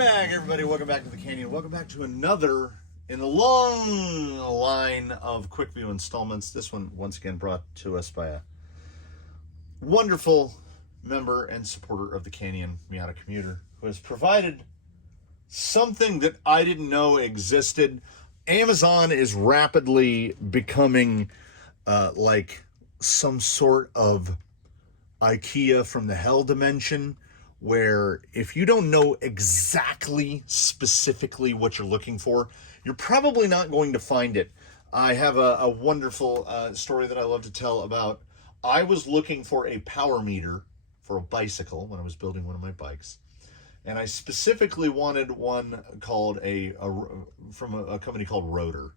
back, everybody. Welcome back to the Canyon. Welcome back to another in the long line of quickview installments. This one, once again, brought to us by a wonderful member and supporter of the Canyon, Miata Commuter, who has provided something that I didn't know existed. Amazon is rapidly becoming like some sort of IKEA from the hell dimension, where if you don't know exactly specifically what you're looking for, you're probably not going to find it. I have a wonderful story that I love to tell about. I was looking for a power meter for a bicycle when I was building one of my bikes. And I specifically wanted one called from a company called Rotor,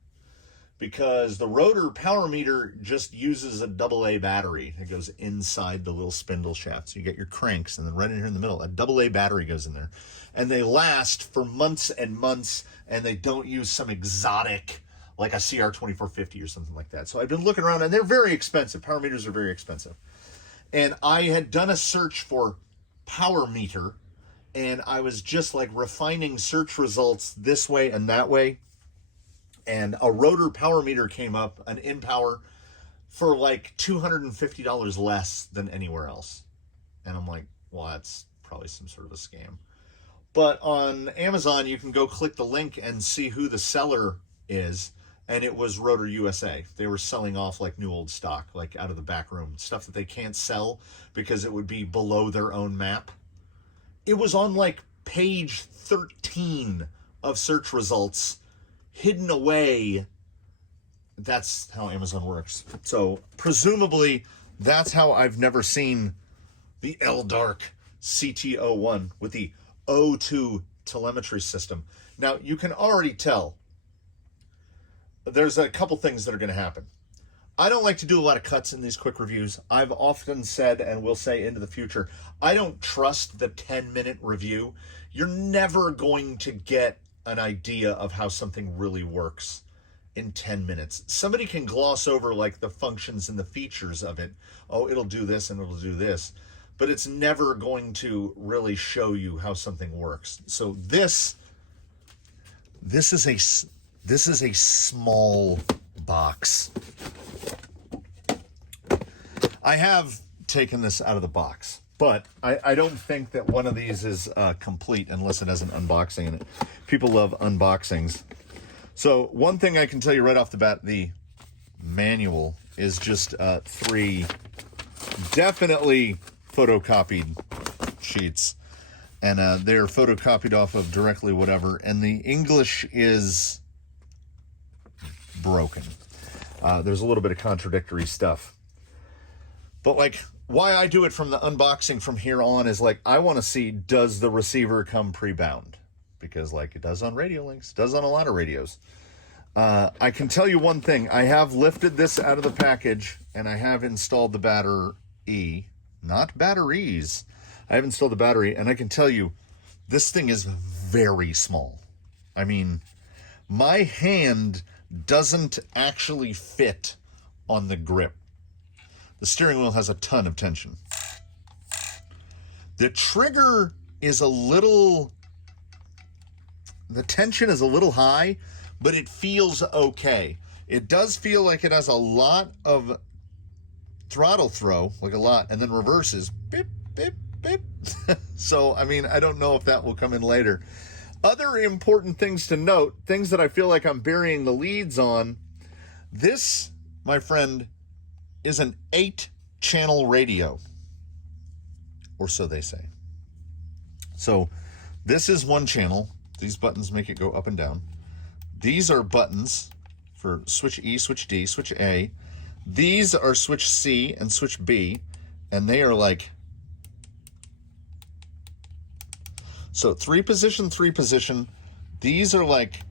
because the Rotor power meter just uses a AA battery. It goes inside the little spindle shaft. So you get your cranks, and then right in here in the middle, a AA battery goes in there. And they last for months and months, and they don't use some exotic, like a CR2450 or something like that. So I've been looking around, and they're very expensive. Power meters are very expensive. And I had done a search for power meter, and I was just like refining search results this way and that way. And a Rotor power meter came up, an InPower, for like $250 less than anywhere else. And I'm like, well, that's probably some sort of a scam. But on Amazon, you can go click the link and see who the seller is. And it was Rotor USA. They were selling off like new old stock, like out of the back room, stuff that they can't sell because it would be below their own map. It was on like page 13 of search results, hidden away. That's how Amazon works. So presumably that's how I've never seen the LDARC CT01 with the O2 telemetry system. Now you can already tell there's a couple things that are going to happen. I don't like to do a lot of cuts in these quick reviews. I've often said, and will say into the future, I don't trust the 10-minute review. You're never going to get an idea of how something really works in 10 minutes. Somebody can gloss over like the functions and the features of it. Oh, it'll do this and it'll do this, but it's never going to really show you how something works. So this is a small box. I have taken this out of the box, but I don't think that one of these is complete unless it has an unboxing in it. People love unboxings. So one thing I can tell you right off the bat, the manual is just 3 definitely photocopied sheets. And they're photocopied off of directly whatever. And the English is broken. There's a little bit of contradictory stuff. But like, why I do it from the unboxing from here on is like, I want to see, does the receiver come pre-bound? Because like it does on radio links, it does on a lot of radios. I can tell you one thing. I have lifted this out of the package and I have installed the battery, not batteries. I have installed the battery, and I can tell you this thing is very small. I mean, my hand doesn't actually fit on the grip. The steering wheel has a ton of tension. The trigger is the tension is a little high, but it feels okay. It does feel like it has a lot of throttle throw, like a lot, and then reverses, beep, beep, beep. So, I mean, I don't know if that will come in later. Other important things to note, things that I feel like I'm burying the leads on. This, my friend, is an 8-channel radio, or so they say. So this is one channel. These buttons make it go up and down. These are buttons for switch E, switch D, switch A. These are switch C and switch B, and they are like, so 3 position, 3 position. These are like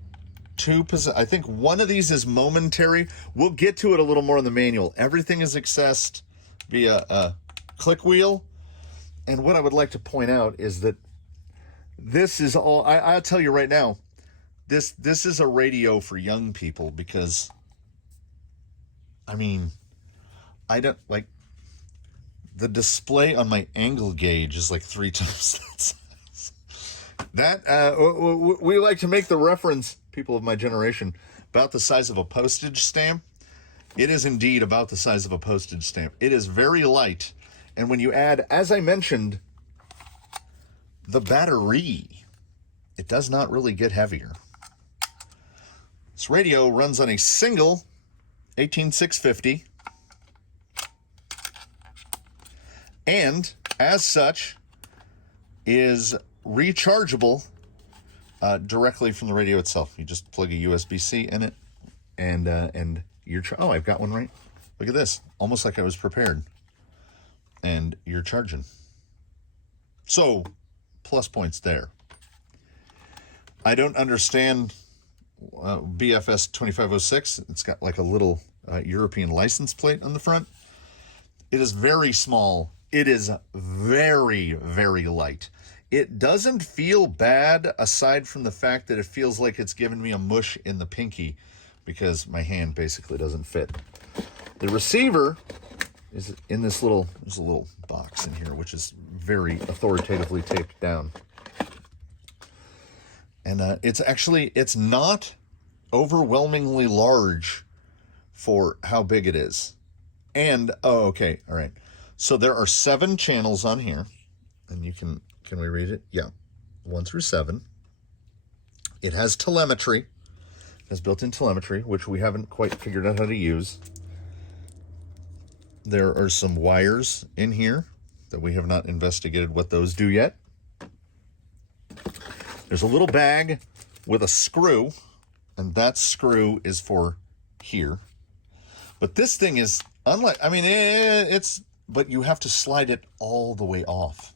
2 position. I think one of these is momentary. We'll get to it a little more in the manual. Everything is accessed via a click wheel. And what I would like to point out is that this is all, I'll tell you right now, this is a radio for young people, because I mean, I don't like, the display on my angle gauge is like 3 times that size. That, we like to make the reference, people of my generation, about the size of a postage stamp. It is indeed about the size of a postage stamp. It is very light. And when you add, as I mentioned, the battery, it does not really get heavier. This radio runs on a single 18650. And as such, is rechargeable directly from the radio itself. You just plug a USB-C in it, and you're oh, I've got one right. Look at this, almost like I was prepared. And you're charging. So, plus points there. I don't understand BFS 2506. It's got like a little European license plate on the front. It is very small. It is very, very light. It doesn't feel bad, aside from the fact that it feels like it's giving me a mush in the pinky because my hand basically doesn't fit. The receiver is in this little, there's a little box in here, which is very authoritatively taped down. And it's not overwhelmingly large for how big it is. And, oh, okay, all right. So there are 7 channels on here, and you can we read it? Yeah, 1 through 7. It has telemetry. It has built-in telemetry, which we haven't quite figured out how to use. There are some wires in here that we have not investigated what those do yet. There's a little bag with a screw, and that screw is for here. But this thing is unlike, I mean, but you have to slide it all the way off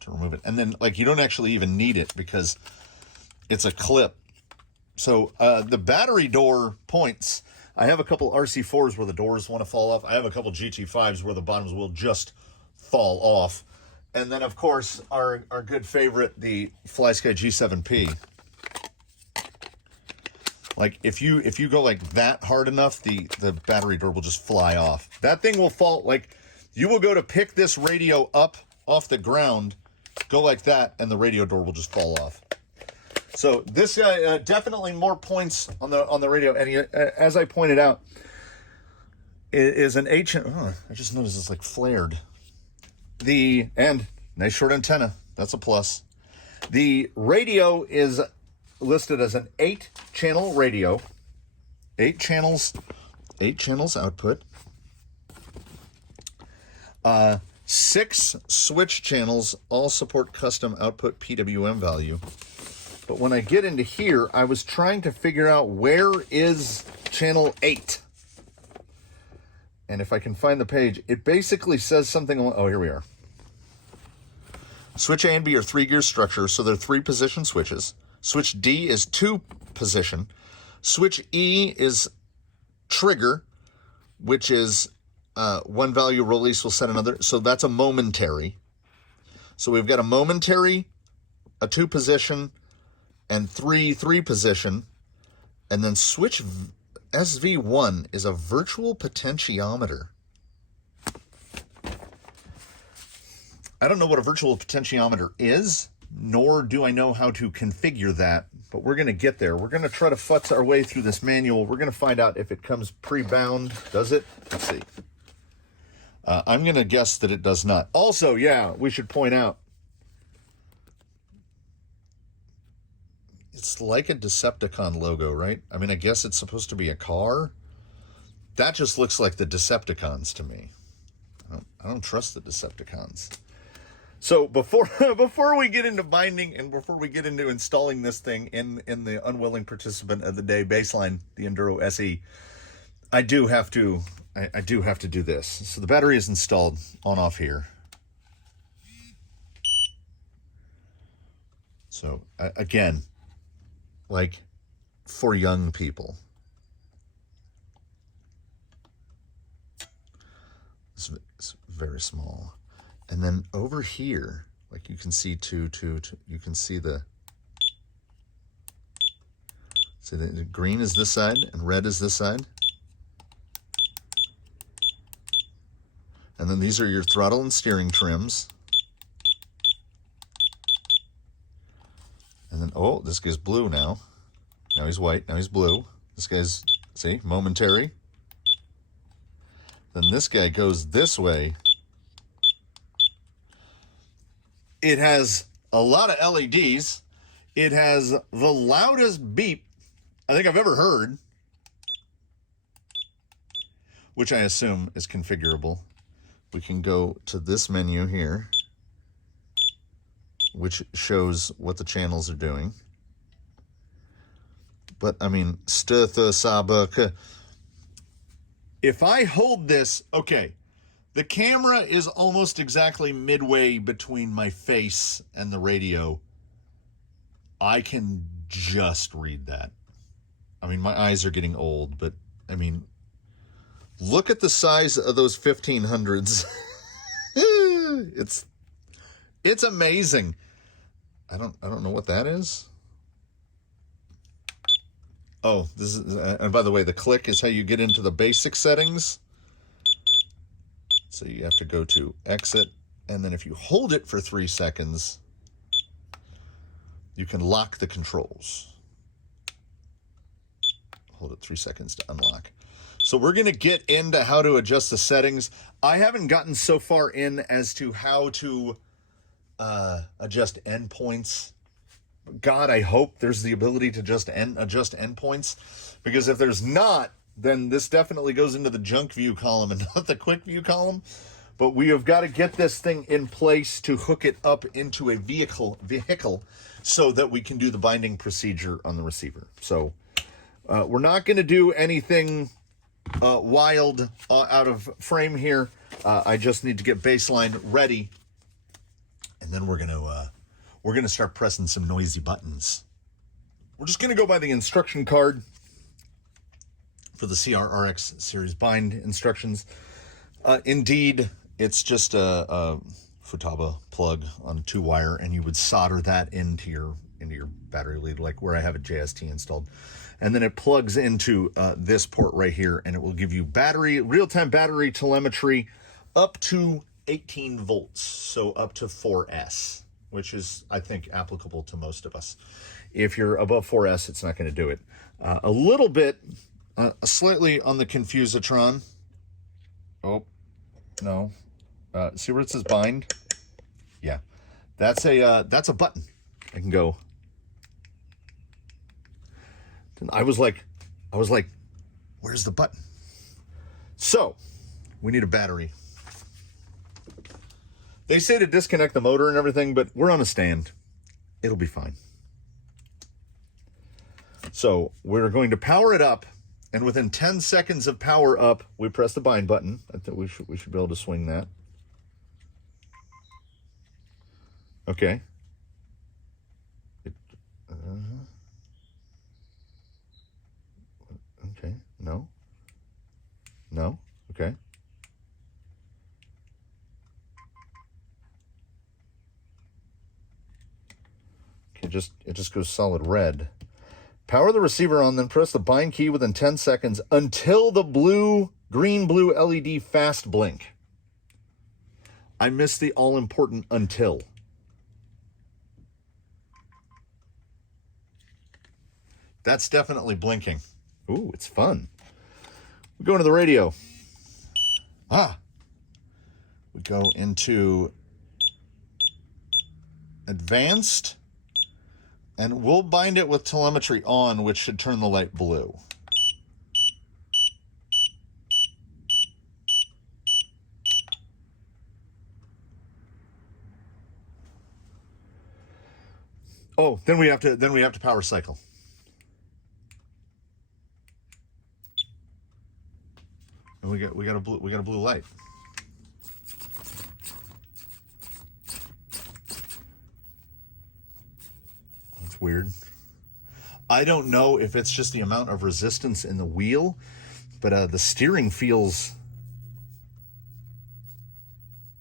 to remove it. And then, like, you don't actually even need it because it's a clip. So the battery door points, I have a couple RC4s where the doors want to fall off. I have a couple GT5s where the bottoms will just fall off. And then, of course, our good favorite, the FlySky G7P. Like, if you go like that hard enough, the battery door will just fly off. That thing will fall, like, you will go to pick this radio up off the ground, go like that, and the radio door will just fall off. So this guy, definitely more points on the radio. And he, as I pointed out, is an oh, I just noticed it's like flared. And nice short antenna. That's a plus. The radio is listed as an 8-channel radio. 8 channels output. 6 switch channels, all support custom output PWM value. But when I get into here, I was trying to figure out where is channel 8. And if I can find the page, it basically says something. Oh, here we are. Switch A and B are 3-gear structure, so they're 3-position switches. Switch D is 2-position. Switch E is trigger, which is one value release will set another. So that's a momentary. So we've got a momentary, a 2-position, and 3-position. And then switch SV1 is a virtual potentiometer. I don't know what a virtual potentiometer is, nor do I know how to configure that, but we're going to get there. We're going to try to futz our way through this manual. We're going to find out if it comes pre-bound. Does it? Let's see. I'm going to guess that it does not. Also, yeah, we should point out, it's like a Decepticon logo, right? I mean, I guess it's supposed to be a car. That just looks like the Decepticons to me. I don't trust the Decepticons. So before we get into binding and before we get into installing this thing in the unwilling participant of the day baseline, the Enduro SE, I do have to do this. So the battery is installed on off here. So again, like for young people. It's very small. And then over here, like you can see you can see the green is this side and red is this side. And then these are your throttle and steering trims. then, oh, this guy's blue now. Now he's white, now he's blue. This guy's, see, momentary. Then this guy goes this way. It has a lot of LEDs. It has the loudest beep I think I've ever heard, which I assume is configurable. We can go to this menu here, which shows what the channels are doing. But, I mean, if I hold this, okay, the camera is almost exactly midway between my face and the radio. I can just read that. I mean, my eyes are getting old, but, I mean, look at the size of those 1500s. It's amazing. I don't know what that is. Oh, this is, and by the way, the click is how you get into the basic settings. So you have to go to exit, and then if you hold it for 3 seconds, you can lock the controls. Hold it 3 seconds to unlock. So we're going to get into how to adjust the settings. I haven't gotten so far in as to how to adjust endpoints. God, I hope there's the ability to just adjust endpoints, because if there's not, then this definitely goes into the junk view column and not the quick view column. But we have got to get this thing in place to hook it up into a vehicle so that we can do the binding procedure on the receiver. So we're not going to do anything wild out of frame here. I just need to get baseline ready, and then we're going to start pressing some noisy buttons. We're just going to go by the instruction card for the CRRX series bind instructions. Indeed, it's just a Futaba plug on 2-wire, and you would solder that into your battery lead, like where I have a JST installed. And then it plugs into this port right here, and it will give you real-time battery telemetry up to 18 volts, so up to 4S, which is, I think, applicable to most of us. If you're above 4S, it's not going to do it. A little bit, slightly on the Confusatron. Oh, no. See where it says bind? Yeah, that's a button. I can go. I was like, where's the button? So, we need a battery. They say to disconnect the motor and everything, but we're on a stand. It'll be fine. So, we're going to power it up, and within 10 seconds of power up, we press the bind button. I think we should be able to swing that. Okay. Okay. No. Okay. It just goes solid red. Power the receiver on, then press the bind key within 10 seconds until the green-blue LED fast blink. I missed the all-important until. That's definitely blinking. Ooh, it's fun. We go into the radio. We go into advanced, and we'll bind it with telemetry on, which should turn the light blue. Oh, then we have to power cycle. And we got a blue light. That's weird. I don't know if it's just the amount of resistance in the wheel, but the steering feels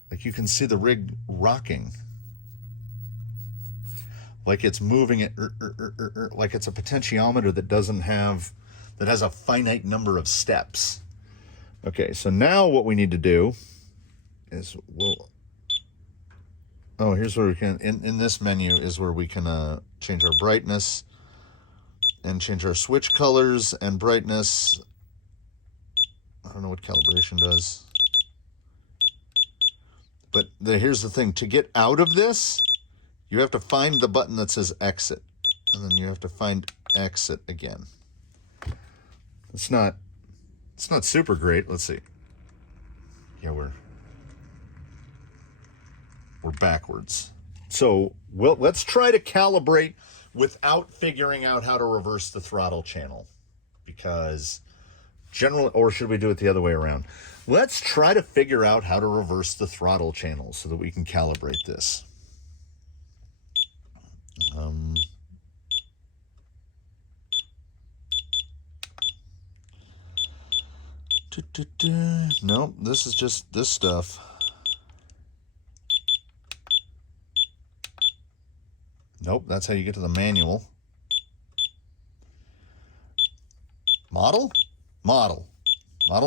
like you can see the rig rocking. Like it's moving it, like it's a potentiometer that has a finite number of steps. Okay, so now what we need to do is Oh, here's where we can, in this menu is where we can change our brightness and change our switch colors and brightness. I don't know what calibration does. But here's the thing. To get out of this, you have to find the button that says exit. And then you have to find exit again. It's not super great. Let's see. Yeah, we're backwards. So let's try to calibrate without figuring out how to reverse the throttle channel. Because generally, or should we do it the other way around? Let's try to figure out how to reverse the throttle channel so that we can calibrate this. Nope, this is just this stuff. Nope, that's how you get to the manual. Model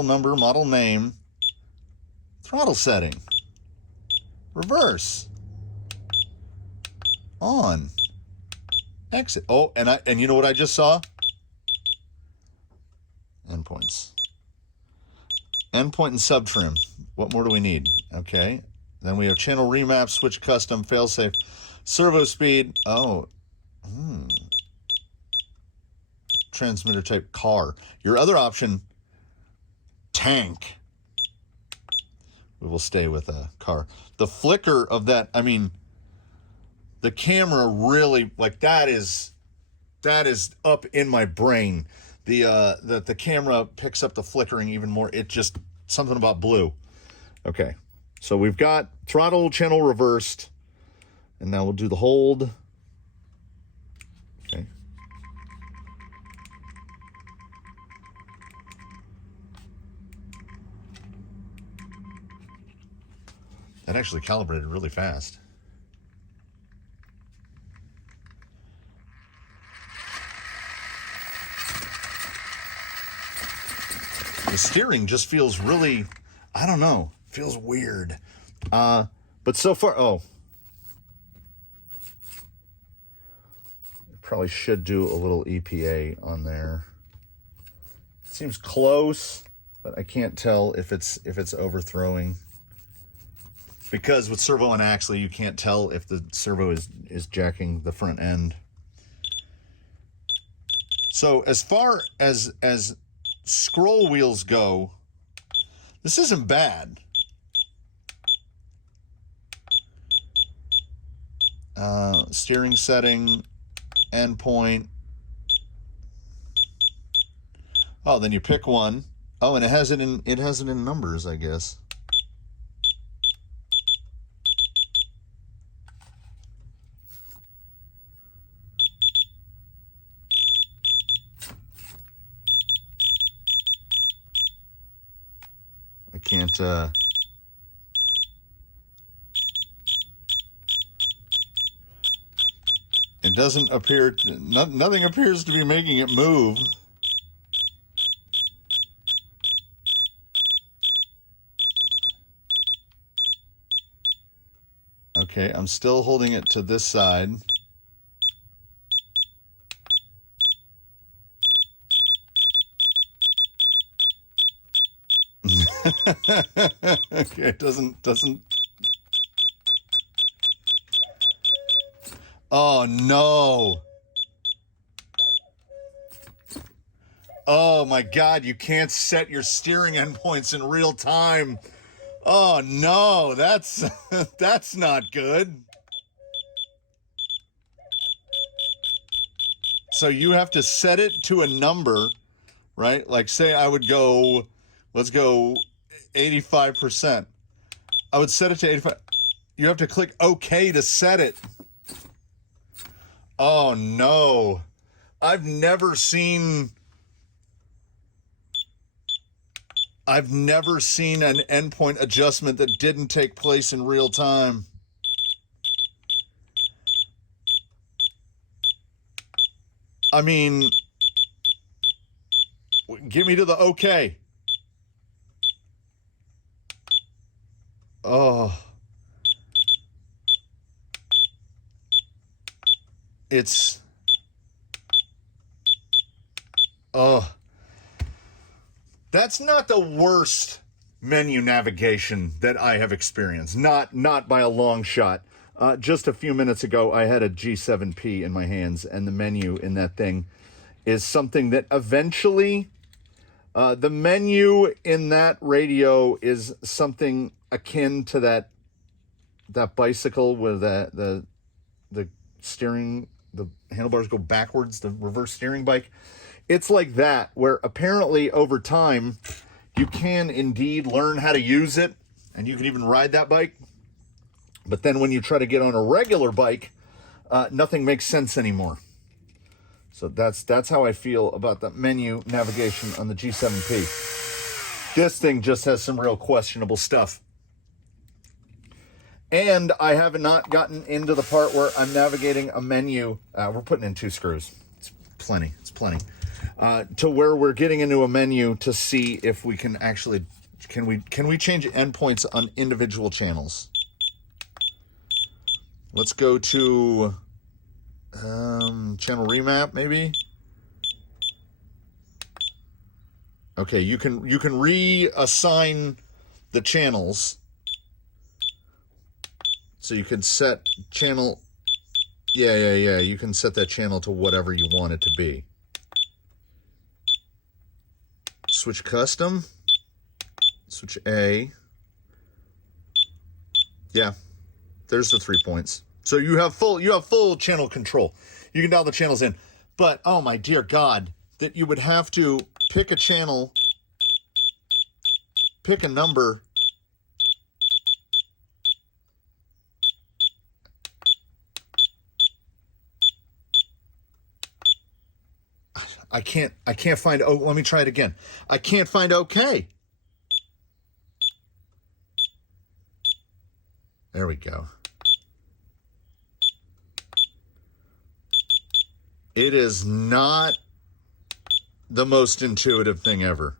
number, model name, throttle setting, reverse, on, exit. Oh, and you know what I just saw? Endpoints. Endpoint and subtrim. What more do we need? Okay. Then we have channel remap, switch custom, failsafe, servo speed. Oh. Transmitter type car. Your other option, tank. We will stay with a car. The flicker of that, I mean, the camera really, like, that is up in my brain. The camera picks up the flickering even more. It just, something about blue. Okay, so we've got throttle channel reversed, and now we'll do the hold. Okay. That actually calibrated really fast. The steering just feels really, I don't know, feels weird. But so far, probably should do a little EPA on there. Seems close, but I can't tell if it's overthrowing. Because with servo and axle, you can't tell if the servo is jacking the front end. So as far as scroll wheels go, this isn't bad. Steering setting, endpoint. Oh, then you pick one. Oh, and it has it in numbers, I guess. I can't, it doesn't appear, nothing appears to be making it move. Okay, I'm still holding it to this side. Okay, it doesn't. Oh no. Oh my God, you can't set your steering endpoints in real time. Oh no, that's that's not good. So you have to set it to a number, right? Like say I would go, let's go 85%. I would set it to 85. You have to click OK to set it. Oh no. I've never seen an endpoint adjustment that didn't take place in real time. I mean, get me to the OK. Oh. it's, oh, that's not the worst menu navigation that I have experienced. Not by a long shot. Just a few minutes ago, I had a G7P in my hands, and the menu in that thing is something that eventually, the menu in that radio is something akin to that bicycle where the steering, the handlebars go backwards, the reverse steering bike. It's like that, where apparently over time, you can indeed learn how to use it, and you can even ride that bike. But then when you try to get on a regular bike, nothing makes sense anymore. So that's how I feel about the menu navigation on the G7P. This thing just has some real questionable stuff. And I have not gotten into the part where I'm navigating a menu. We're putting in 2 screws. It's plenty. To where we're getting into a menu to see if we can actually, can we change endpoints on individual channels? Let's go to channel remap, maybe. Okay, you can reassign the channels. So you can set channel. Yeah. You can set that channel to whatever you want it to be. Switch custom. Switch A. Yeah. There's the 3 points. So you have full channel control. You can dial the channels in. But oh my dear God, that you would have to pick a channel, pick a number. I can't find, oh, let me try it again. I can't find OK. There we go. It is not the most intuitive thing ever.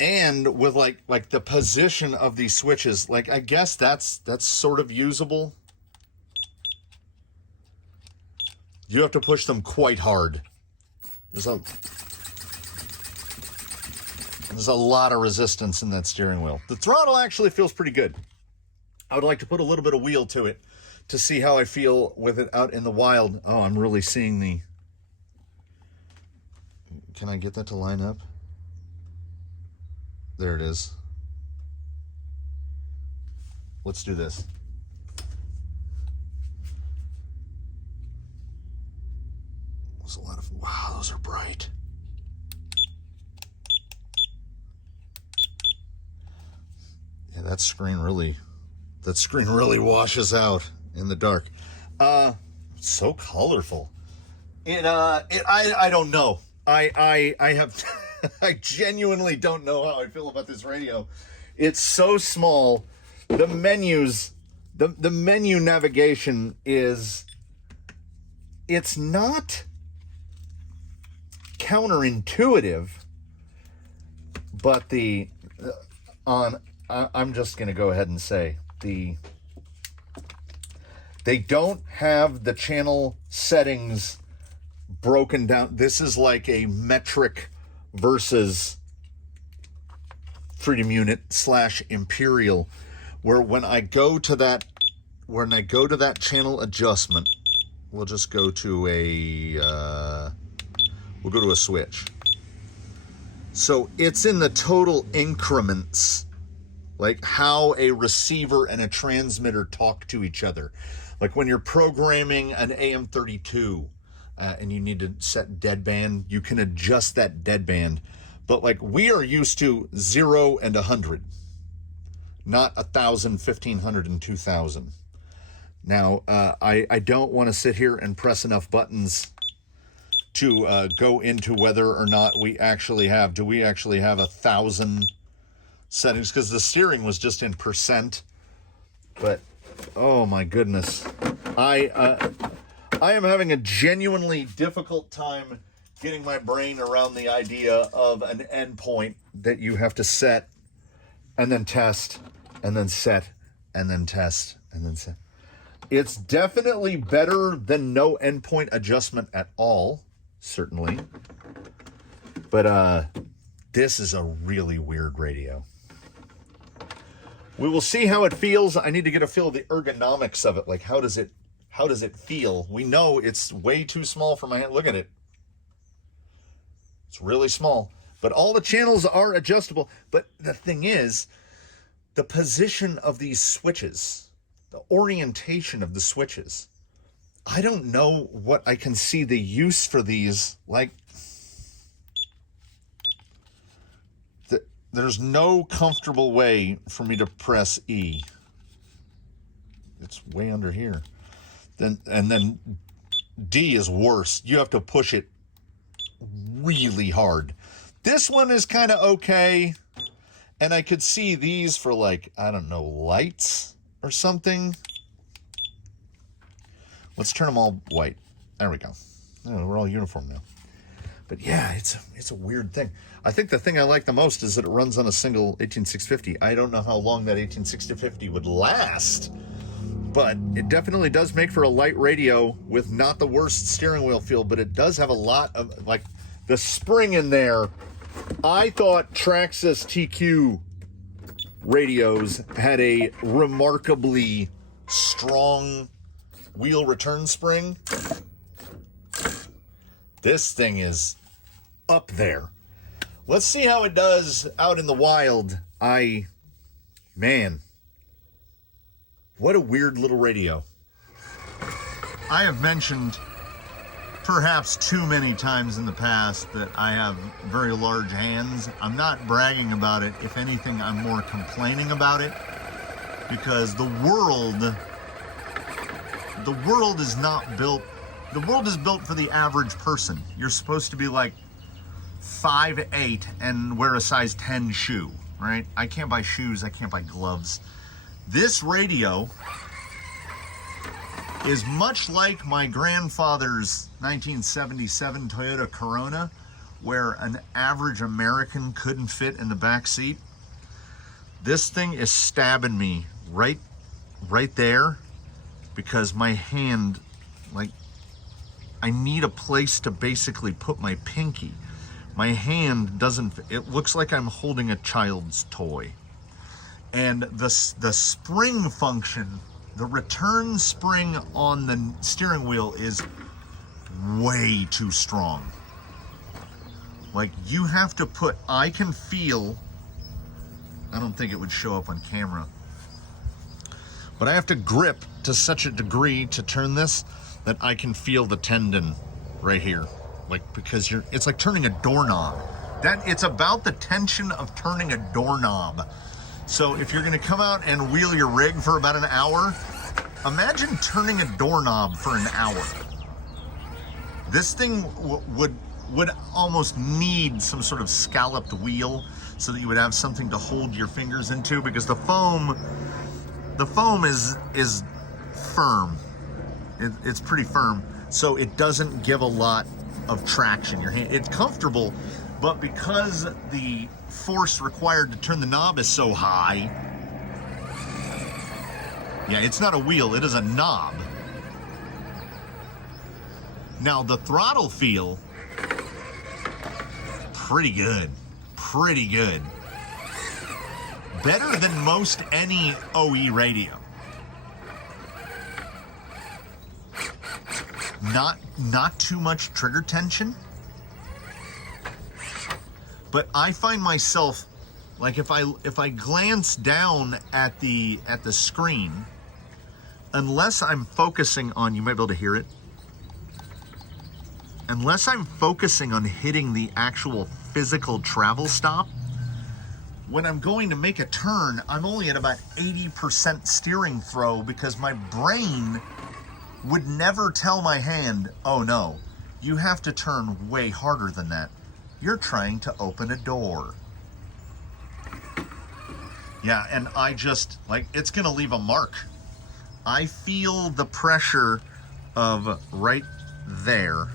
And with like the position of these switches, like I guess that's sort of usable. You have to push them quite hard. There's a lot of resistance in that steering wheel. The throttle actually feels pretty good. I would like to put a little bit of wheel to it to see how I feel with it out in the wild. Oh, I'm really seeing the... Can I get that to line up? There it is. Let's do this. There's a lot of... Wow, those are bright. Yeah, that screen really washes out in the dark. So colorful. I don't know. I have I genuinely don't know how I feel about this radio. It's so small. The menus, the menu navigation is, it's not counterintuitive, but I'm just going to go ahead and say they don't have the channel settings broken down. This is like a metric versus Freedom Unit / Imperial, where when I go to that channel adjustment, we'll just go to a switch. So it's in the total increments, like how a receiver and a transmitter talk to each other. Like when you're programming an AM32 and you need to set deadband, you can adjust that deadband. But like we are used to 0 and 100, not 1,000, 1,500, and 2,000. Now, I don't want to sit here and press enough buttons to go into whether or not do we actually have 1,000 settings, because the steering was just in percent. But oh my goodness, I am having a genuinely difficult time getting my brain around the idea of an endpoint that you have to set and then test and then set and then test and then set. It's definitely better than no endpoint adjustment at all, certainly. But this is a really weird radio. We will see how it feels. I need to get a feel of the ergonomics of it. Like, how does it feel? We know it's way too small for my hand. Look at it. It's really small. But all the channels are adjustable. But the thing is, the position of these switches, the orientation of the switches, I don't know what I can see the use for these. Like, there's no comfortable way for me to press E. It's way under here. And then D is worse. You have to push it really hard. This one is kind of okay. And I could see these for, like, I don't know, lights or something. Let's turn them all white. There we go. Oh, we're all uniform now. But yeah, it's a weird thing. I think the thing I like the most is that it runs on a single 18650. I don't know how long that 18650 would last, but it definitely does make for a light radio with not the worst steering wheel feel, but it does have a lot of, like, the spring in there. I thought Traxxas TQ radios had a remarkably strong wheel return spring. This thing is up there. Let's see how it does out in the wild. Man, what a weird little radio. I have mentioned perhaps too many times in the past that I have very large hands. I'm not bragging about it. If anything, I'm more complaining about it, because the world is not built. The world is built for the average person. You're supposed to be like 5'8" and wear a size 10 shoe, right? I can't buy shoes, I can't buy gloves. This radio is much like my grandfather's 1977 Toyota Corona, where an average American couldn't fit in the back seat. This thing is stabbing me right there, because my hand, like, I need a place to basically put my pinky. My hand doesn't, it looks like I'm holding a child's toy. And the spring function, the return spring on the steering wheel is way too strong. Like, you have to put, I can feel, I don't think it would show up on camera, but I have to grip to such a degree to turn this that I can feel the tendon right here. Like, because it's like turning a doorknob. It's about the tension of turning a doorknob. So if you're gonna come out and wheel your rig for about an hour, imagine turning a doorknob for an hour. This thing would almost need some sort of scalloped wheel so that you would have something to hold your fingers into, because the foam is firm. It's pretty firm, so it doesn't give a lot of traction. Your hand, it's comfortable, but because the force required to turn the knob is so high, yeah, it's not a wheel, it is a knob. Now the throttle feel, pretty good. Better than most any OE radio. Not too much trigger tension, but I find myself, like, if I glance down at the screen, unless I'm focusing on, you might be able to hear it, unless I'm focusing on hitting the actual physical travel stop, when I'm going to make a turn, I'm only at about 80% steering throw, because my brain would never tell my hand, oh no, you have to turn way harder than that. You're trying to open a door. Yeah, and I just, like, it's gonna leave a mark. I feel the pressure of right there,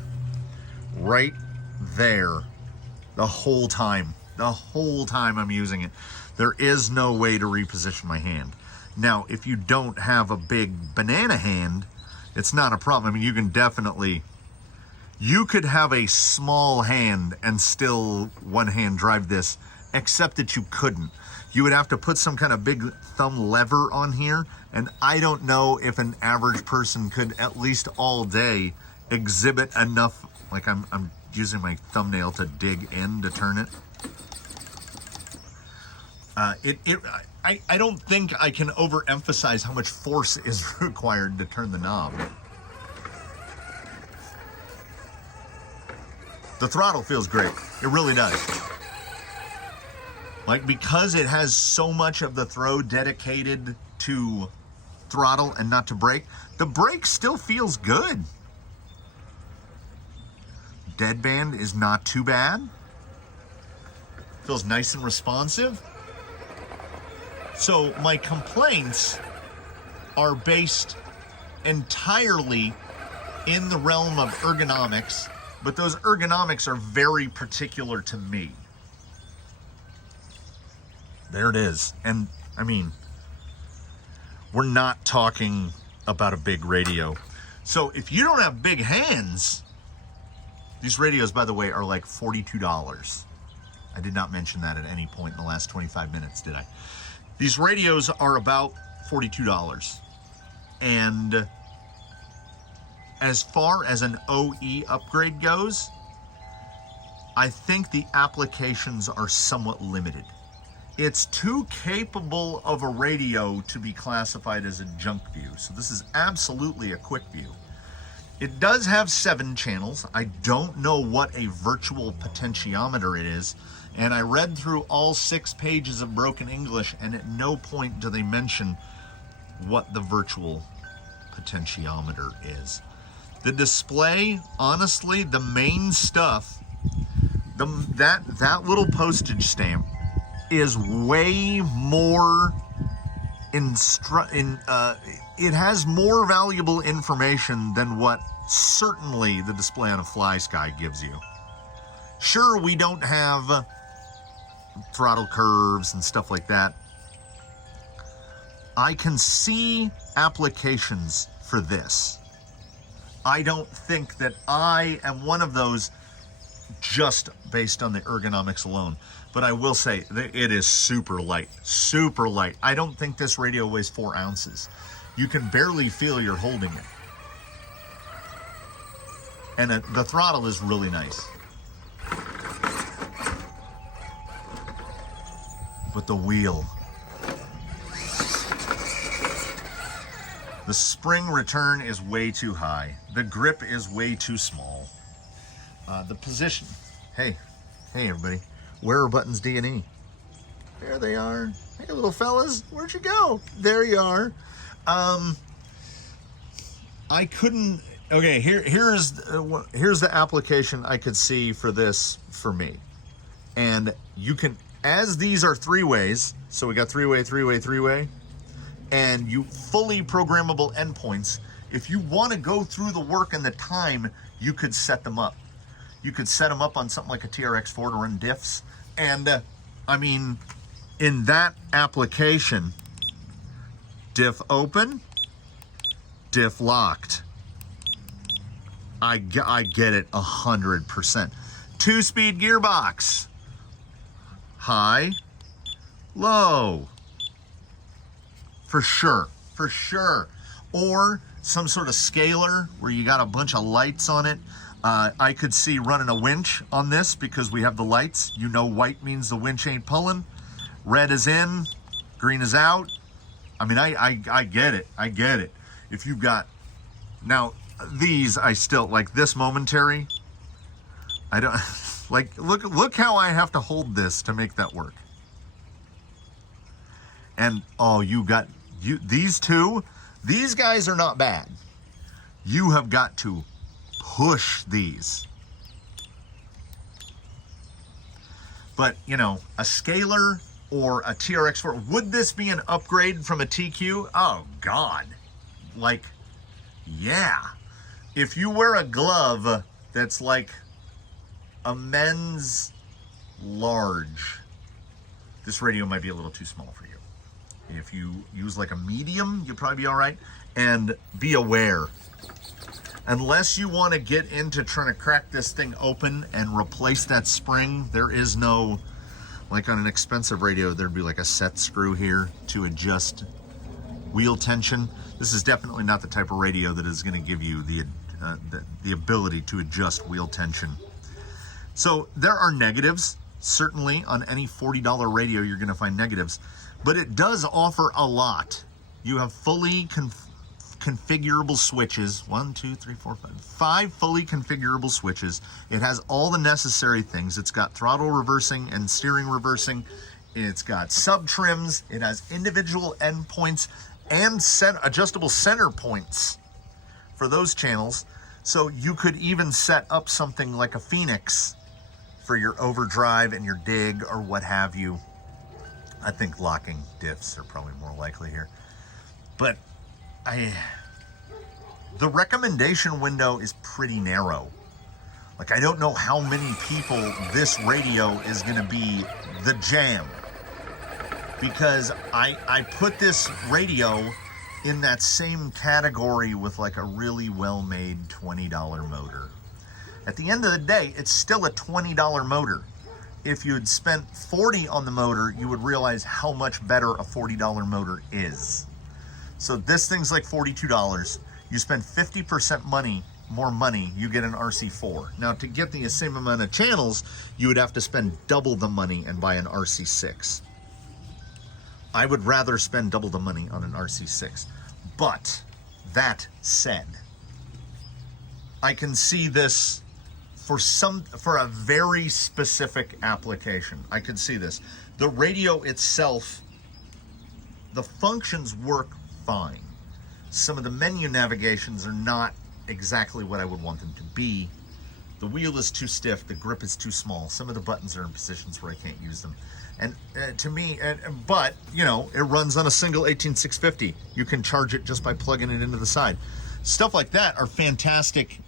the whole time I'm using it. There is no way to reposition my hand. Now, if you don't have a big banana hand, it's not a problem. I mean, you can definitely, you could have a small hand and still one hand drive this, except that you couldn't. You would have to put some kind of big thumb lever on here, and I don't know if an average person could, at least all day, exhibit enough. Like I'm using my thumbnail to dig in to turn it. I don't think I can overemphasize how much force is required to turn the knob. The throttle feels great. It really does. Like, because it has so much of the throw dedicated to throttle and not to brake, the brake still feels good. Deadband is not too bad. Feels nice and responsive. So my complaints are based entirely in the realm of ergonomics, but those ergonomics are very particular to me. There it is. And I mean, we're not talking about a big radio. So if you don't have big hands, these radios, by the way, are like $42. I did not mention that at any point in the last 25 minutes, did I? These radios are about $42. And as far as an OE upgrade goes, I think the applications are somewhat limited. It's too capable of a radio to be classified as a junk view. So this is absolutely a quick view. It does have 7 channels. I don't know what a virtual potentiometer it is. And I read through all 6 pages of broken English, and at no point do they mention what the virtual potentiometer is. The display, honestly, the main stuff, that little postage stamp is way more it has more valuable information than what certainly the display on a FlySky gives you. Sure, we don't have throttle curves and stuff like that. I can see applications for this. I don't think that I am one of those just based on the ergonomics alone. But I will say that it is super light, super light. I don't think this radio weighs 4 ounces. You can barely feel you're holding it. And the throttle is really nice. But the wheel. The spring return is way too high. The grip is way too small. The position. Hey everybody. Where are buttons D and E? There they are. Hey little fellas, where'd you go? There you are. I couldn't, okay, here's the application I could see for this for me. And you can, as these are 3-ways, so we got 3-way, 3-way, 3-way, and you fully programmable endpoints, if you want to go through the work and the time, you could set them up. You could set them up on something like a TRX4 to run diffs. And I mean, in that application, diff open, diff locked. I get it 100%. 2-speed gearbox. High, low. For sure. Or some sort of scaler where you got a bunch of lights on it. I could see running a winch on this because we have the lights. You know, white means the winch ain't pulling. Red is in, green is out. I mean, I get it. I get it. If you've got, now these, I still, like this momentary, I don't, like, look how I have to hold this to make that work. And, oh, these two, these guys are not bad. You have got to push these. But, you know, a scaler or a TRX4, would this be an upgrade from a TQ? Oh, God. Like, yeah. If you wear a glove that's like a men's large, this radio might be a little too small for you. If you use like a medium, you'll probably be all right. And be aware. Unless you want to get into trying to crack this thing open and replace that spring, there is no, like on an expensive radio, there'd be like a set screw here to adjust wheel tension. This is definitely not the type of radio that is going to give you the ability to adjust wheel tension. So there are negatives. Certainly on any $40 radio, you're going to find negatives, but it does offer a lot. You have fully configurable switches. 1, 2, 3, 4, 5 fully configurable switches. It has all the necessary things. It's got throttle reversing and steering reversing. It's got sub trims. It has individual endpoints and adjustable center points for those channels. So you could even set up something like a Phoenix for your overdrive and your dig or what have you. I think locking diffs are probably more likely here. But the recommendation window is pretty narrow. Like, I don't know how many people this radio is going to be the jam, because I put this radio in that same category with like a really well-made $20 motor. At the end of the day, it's still a $20 motor. If you had spent $40 on the motor, you would realize how much better a $40 motor is. So this thing's like $42. You spend 50% more money, you get an RC4. Now, to get the same amount of channels, you would have to spend double the money and buy an RC6. I would rather spend double the money on an RC6. But that said, I can see this for a very specific application. I could see this. The radio itself, the functions work fine. Some of the menu navigations are not exactly what I would want them to be. The wheel is too stiff, the grip is too small. Some of the buttons are in positions where I can't use them. And to me, but you know, it runs on a single 18650. You can charge it just by plugging it into the side. Stuff like that are fantastic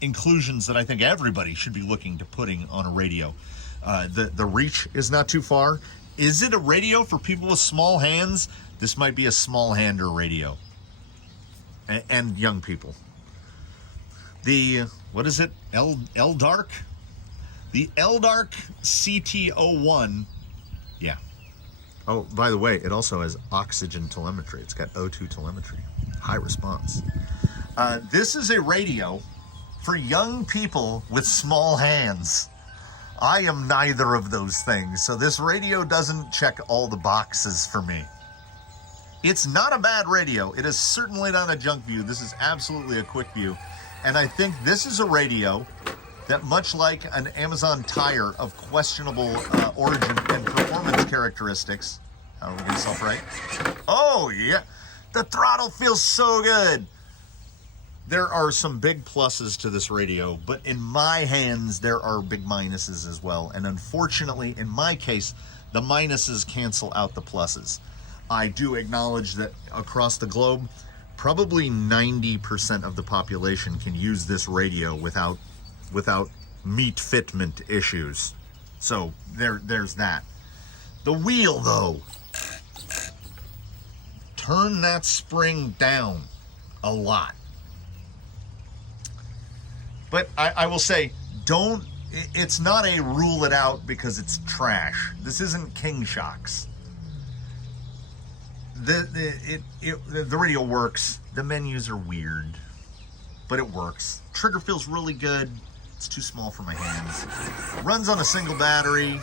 inclusions that I think everybody should be looking to putting on a radio. The reach is not too far. Is it a radio for people with small hands? This might be a small hander radio. And young people. The, what is it? LDARC? The LDARC CT01. Yeah. Oh, by the way, it also has oxygen telemetry. It's got O2 telemetry. High response. This is a radio for young people with small hands. I am neither of those things, so this radio doesn't check all the boxes for me. It's not a bad radio. It is certainly not a junk view. This is absolutely a quick view. And I think this is a radio that, much like an Amazon Tire of questionable origin and performance characteristics, how are we going to self-right? Oh, yeah. The throttle feels so good. There are some big pluses to this radio, but in my hands, there are big minuses as well. And unfortunately, in my case, the minuses cancel out the pluses. I do acknowledge that across the globe, probably 90% of the population can use this radio without meat fitment issues. So there's that. The wheel, though. Turn that spring down a lot. But I will say, it's not a rule it out because it's trash. This isn't King Shocks. The radio works. The menus are weird, but it works. Trigger feels really good. It's too small for my hands. Runs on a single battery,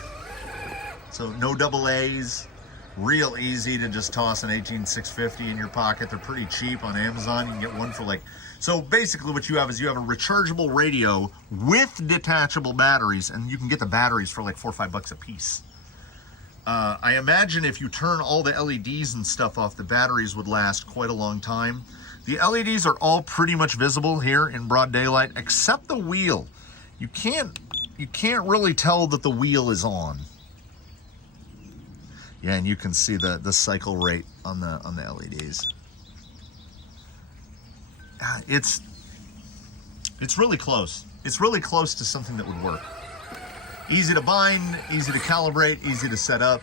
so no double A's. Real easy to just toss an 18650 in your pocket. They're pretty cheap on Amazon. You can get one for like... So basically what you have is you have a rechargeable radio with detachable batteries, and you can get the batteries for like $4 or $5 a piece. I imagine if you turn all the LEDs and stuff off, the batteries would last quite a long time. The LEDs are all pretty much visible here in broad daylight, except the wheel. You can't really tell that the wheel is on. Yeah, and you can see the cycle rate on the LEDs. It's really close. It's really close to something that would work. Easy to bind, easy to calibrate, easy to set up.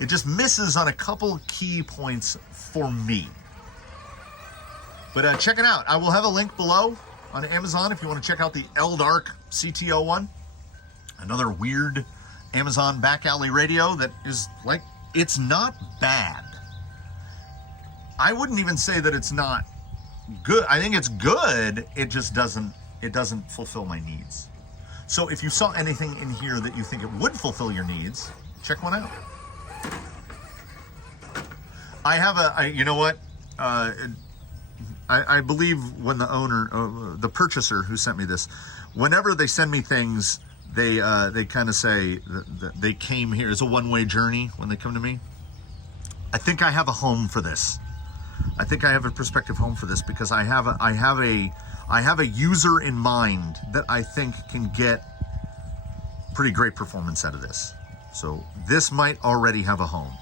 It just misses on a couple key points for me. But check it out. I will have a link below on Amazon if you want to check out the LDARC CT01. Another weird Amazon back alley radio that is like, it's not bad. I wouldn't even say that it's not good. I think it's good. It just doesn't fulfill my needs. So if you saw anything in here that you think it would fulfill your needs, check one out. I have you know what? I believe when the owner, the purchaser who sent me this, whenever they send me things, they kind of say that they came here. It's a one-way journey when they come to me. I think I have a home for this. I think I have a prospective home for this because I have a user in mind that I think can get pretty great performance out of this. So this might already have a home.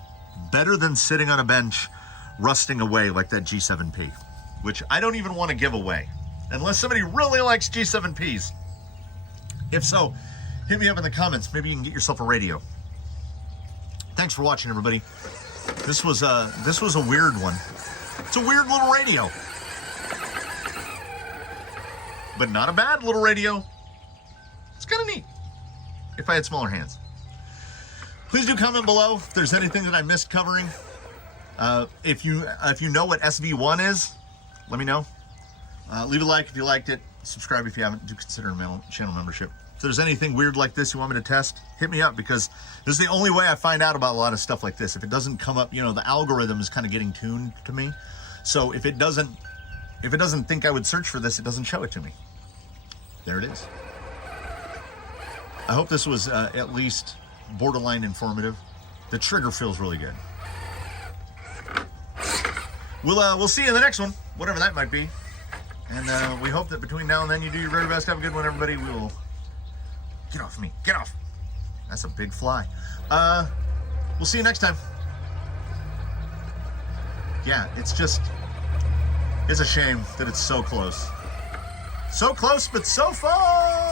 Better than sitting on a bench rusting away like that G7P, which I don't even want to give away unless somebody really likes G7Ps. If so, hit me up in the comments. Maybe you can get yourself a radio. Thanks for watching, everybody. This was a weird one. It's a weird little radio, but not a bad little radio. It's kind of neat if I had smaller hands. Please do comment below if there's anything that I missed covering. If you know what SV1 is, let me know. Leave a like if you liked it. Subscribe if you haven't. Do consider a channel membership. If there's anything weird like this you want me to test, hit me up, because this is the only way I find out about a lot of stuff like this. If it doesn't come up, the algorithm is kind of getting tuned to me. So if it doesn't think I would search for this, it doesn't show it to me. There it is. I hope this was at least borderline informative. The trigger feels really good. We'll see you in the next one, whatever that might be. And we hope that between now and then you do your very best. Have a good one, everybody. We will... Get off me. Get off. That's a big fly. We'll see you next time. Yeah, it's a shame that it's so close. So close, but so far.